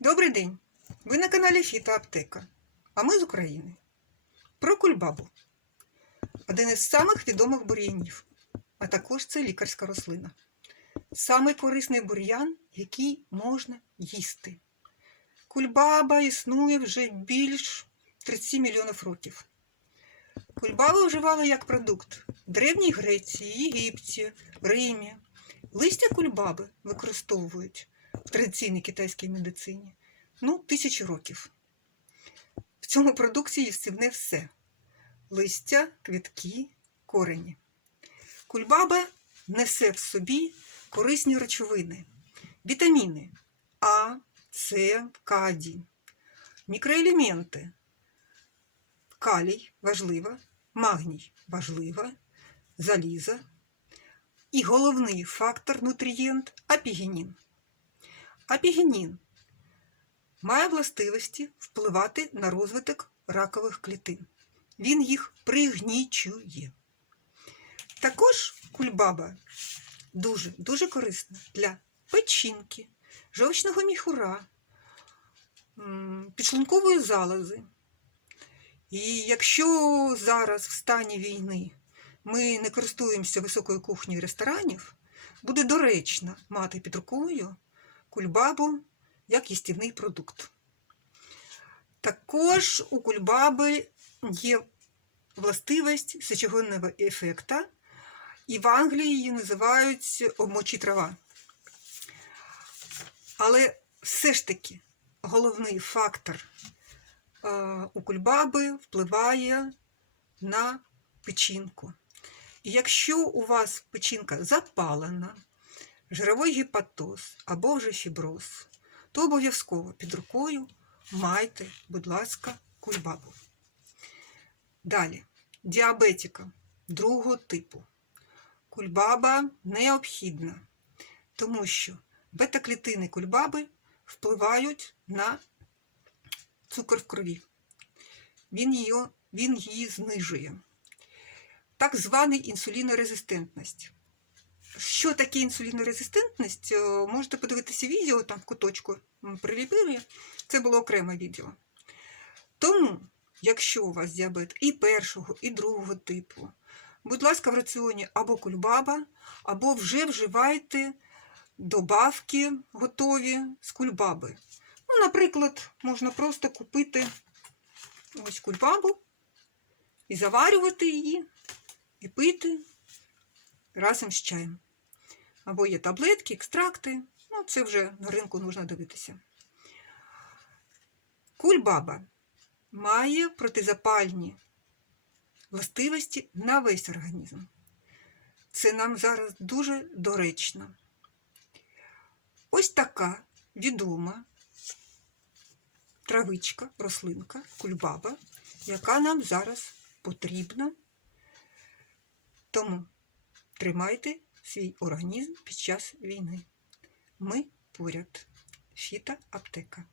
Добрий день! Ви на каналі Фіта Аптека, а ми з України. Про кульбабу. Один із самих відомих бур'янів, а також це лікарська рослина. Самий корисний бур'ян, який можна їсти. Кульбаба існує вже більш 30 мільйонів років. Кульбабу вживали як продукт в Древній Греції, Єгипті, Римі. Листя кульбаби використовують в традиційній китайській медицині ну, тисячі років. В цьому продукті їстівне все: листя, квітки, корені. Кульбаба несе в собі корисні речовини, вітаміни А, С, К1, мікроелементи. Калій важливо, магній важливо, залізо. І головний фактор нутрієнт апігенін. Апігенін має властивості впливати на розвиток ракових клітин. Він їх пригнічує. Також кульбаба дуже дуже корисна для печінки, жовчного міхура, підшлункової залози. І якщо зараз в стані війни ми не користуємося високою кухнею ресторанів, буде доречно мати під рукою кульбабу як їстівний продукт. Також у кульбаби є властивість сечогонного ефекта, і в Англії її називають обмочі трава. Але все ж таки головний фактор у кульбаби впливає на печінку. І якщо у вас печінка запалена, жировий гепатоз або вже фіброз, то обов'язково під рукою майте, будь ласка, кульбабу. Далі, діабетика другого типу. Кульбаба необхідна, тому що бета-клітини кульбаби впливають на цукор в крові. Він її, він її знижує. Так званий інсулінорезистентність. Що таке інсулінорезистентність? Е, Можете подивитися відео, там в куточку приліпили. Це було окреме відео. Тому, якщо у вас діабет і першого, і другого типу, будь ласка, в раціоні або кульбаба, або вже вживайте добавки готові з кульбаби. Ну, наприклад, можна просто купити ось кульбабу і заварювати її, і пити разом з чаєм. Або є таблетки, екстракти. Ну, це вже на ринку можна дивитися. Кульбаба має протизапальні властивості на весь організм. Це нам зараз дуже доречно. Ось така відома травичка, рослинка, кульбаба, яка нам зараз потрібна. Тому тримайте свій організм під час війни. Ми поряд. Фіта аптека.